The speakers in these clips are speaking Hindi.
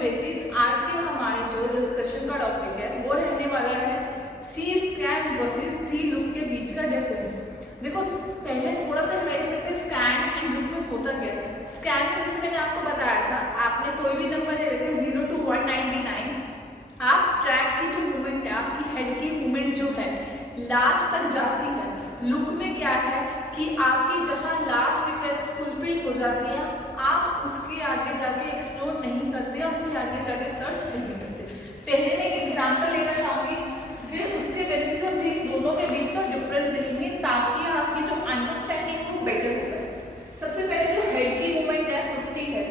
बेसिस आज के हमारे जो डिस्कशन का टॉपिक है वो रहने वाला है C scan versus C look के बीच का डिफरेंस। देखो पहले थोड़ा सा रिवाइज करते हैं स्कैन एंड लुक में होता क्या है। स्कैन में जैसे मैंने आपको बताया था, आपने कोई भी नंबर ले रखे 0 to 199, आप ट्रैक की जो मूवमेंट है, आपकी हेड की मूवमेंट जो है लास्ट तक जाती है। लुक में क्या है कि आपकी जहाँ लास्ट रिक्वेस्ट फुलफिल हो जाती है, आप उसके आगे जाके एक्सप्लोर नहीं करते, उससे आगे जाके सर्च नहीं करते। पहले मैं एक एग्जांपल लेना चाहूँगी, फिर उसके बेसिस पर हम दोनों के बीच का डिफरेंस देखेंगे ताकि आपकी जो अंडरस्टैंडिंग है वो बेटर हो जाए। सबसे पहले जो हेड की मूवमेंट है 50 है।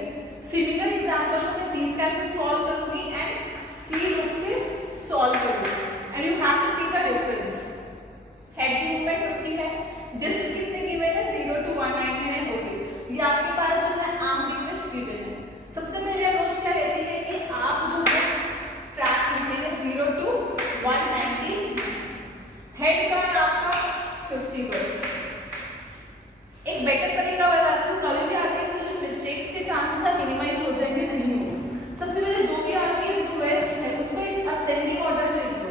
सिमिलर एग्जाम्पल मैं सी स्कैन से सॉल्व करूँगी एंड सी लुक से सॉल्व करूँगी and you have to see the difference. Head की मूवमेंट 50 है, डिस्क कितने गिवन है 0 to 199 होगी। ये आपके पास जो है आर्म रिक्वेस्ट गिवन है। सबसे पहले अप्रोच क्या रहती है कि आप जो है ट्रैक लिखेंगे 0 to 190, हेड का है आपका 50 वर्ड। एक बेटर तरीका बताती हूँ, कभी भी आपके इसमें मिस्टेक्स के चांसेस है मिनिमाइज हो जाएंगे, नहीं होंगे। सबसे पहले जो भी आपकी रिक्वेस्ट है उसको एक असेंडिंग ऑर्डर में लिखो।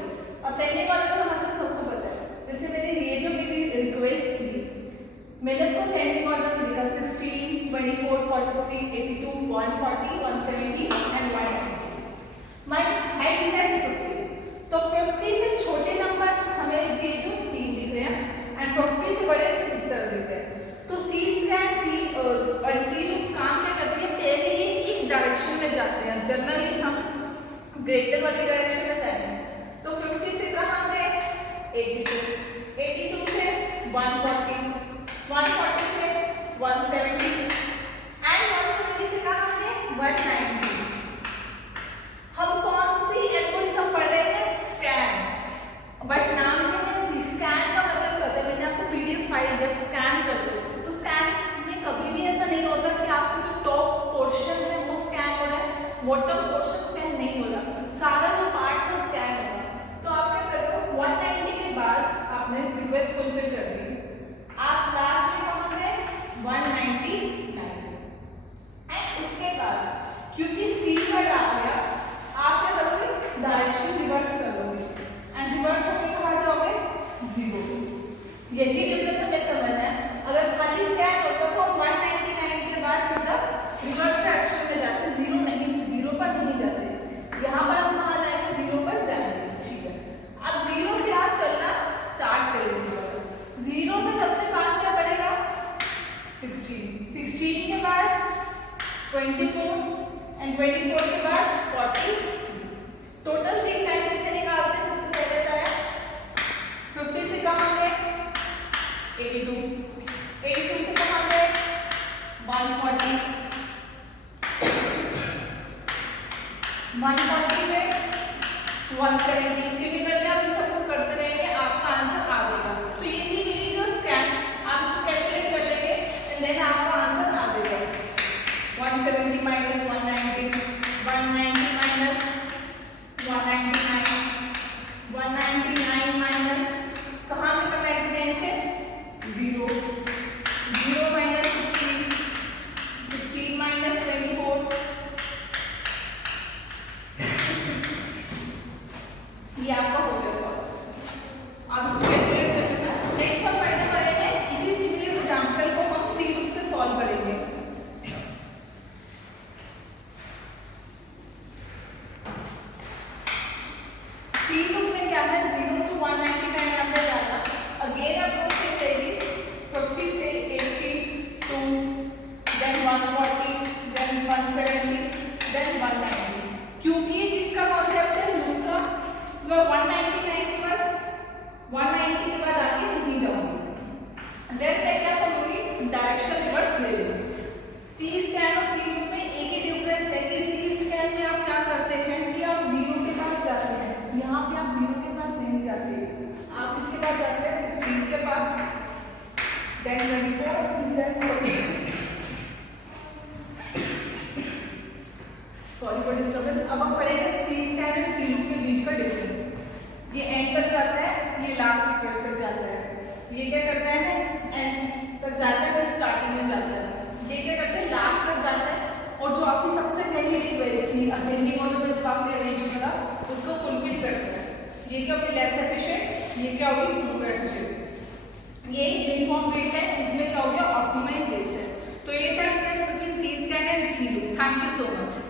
असेंडिंग ऑर्डर का मतलब सबको पता है। जैसे मैंने ये जो मेरी रिक्वेस्ट थी मैंने उसको असेंडिंग ऑर्डर में लिखा 16, 24, 43, 82, 140, 170 and 190। My head is at 50, तो 50 से छोटे नंबर हमें ये जो 3 दिख रहे हैं एंड 50 से बड़े इस तरह दिख रहे हैं। तो सी स्कैन और सी लुक काम क्या करती है, पहले ये एक डायरेक्शन में जाते हैं। जनरली हम ग्रेटर वाली डायरेक्शन में जाते हैं। तो 50 से कहाँ गए 82, 82 से 140, 140 से 170 एंड 170 से कहाँ गए 190। हम कौन सी एल्गोरिथम पढ़ रहे हैं, स्कैन, बट नाम क्या है सी। स्कैन का मतलब क्या होता है, मैंने आपको पीडीएफ फाइल जब स्कैन कर दो तो स्कैन में कभी भी ऐसा नहीं होता कि आपको जो टॉप पोर्शन है वो स्कैन हो रहा है, बॉटम पोर्शन स्कैन नहीं हो रहा, सारा जो पार्ट है स्कैन हो रहा है। तो आप क्या कर रहे हो 190 के बाद आपने रिक्वेस्ट फुलफिल कर दी, आप लास्ट में कहाँ गए 199 एंड उसके बाद क्योंकि सी वर्ड आ गया आप क्या करोगे डायरेक्शन रिवर्स करोगे एंड रिवर्स होकर कहाँ जाओगे 0। यही डिफरेंस हमें समझना है। अगर खाली स्कैन होता तो हम 199 के बाद सीधा रिवर्स डायरेक्शन में जाते, 0 नहीं, 0 पर नहीं जाते। यहाँ पर हम कहाँ जाएंगे 0 पर जाएंगे, ठीक है। अब 0 से आप चलना स्टार्ट करेंगे। 0 से सबसे पास क्या पड़ेगा 16, 16 के बाद 24 एंड 24 के बाद 40। टोटल सीट टाइम किससे निकालते हैं, सबसे पहले बताया 50 से कहाँ गए 82, 82 से कहाँ गए 140, 140 से 170। सिमिलरली आप इन सबको करते रहेंगे, आपका आंसर आ जाएगा। तो ये थी मेरी जो स्कैन, आप इसको कैलकुलेट कर लेंगे एंड देन आपका आंसर आ जाएगा 170 माइनस 190, 190 माइनस 199, 199 माइनस कहाँ से कनेक्ट करें इसे 0, 0 माइनस 16, 16 माइनस 24, ये आपका हो गया सॉल्व। आप इसको कैलकुलेट कर लेना। नेक्स्ट हम पढ़ने वाले हैं इसी सिमिलर एग्जांपल को हम सी लुक से सॉल्व करेंगे। सी लुक में क्या है 0 to 199 आपने डाला, अगेन अप्रोच से लेगी 50 से 82, देन 140, देन 170, देन 190। क्योंकि ये किसका कॉन्सेप्ट है लुक का, मैं 199 के बाद 190 के बाद आगे नहीं जाऊंगी। देन मैं क्या करूंगी डायरेक्शन रिवर्स ले लूंगी। सी स्कैन और सी लुक में एक ही डिफरेंस है कि सी स्कैन में आप क्या करते हैं कि आप 0 के पास जाते हैं, यहाँ पे आप 0 के पास नहीं जाते, आप इसके पास जाते हैं 16 के पास, then 24, then 40। Sorry for disturbance. अब हम पढ़ेंगे सी स्कैन और सी लुक के बीच का डिफरेंस। ये एंड तक जाता है, ये लास्ट रिक्वेस्ट तक जाता है। ये क्या करता है एंड तक जाता है फिर स्टार्टिंग में जाता है। ये क्या करते हैं लास्ट तक जाता है और जो आपकी सबसे पहली रिक्वेस्ट थी असेंडिंग ये क्या होगी लेस एफिशिएंट, ये क्या होगी मोर एफिशिएंट। ये यूनिफॉर्म वेट है, इसमें क्या हो गया ऑप्टिमाइज वेस्ट है। तो ये था difference between C scan and C look. Thank you so much.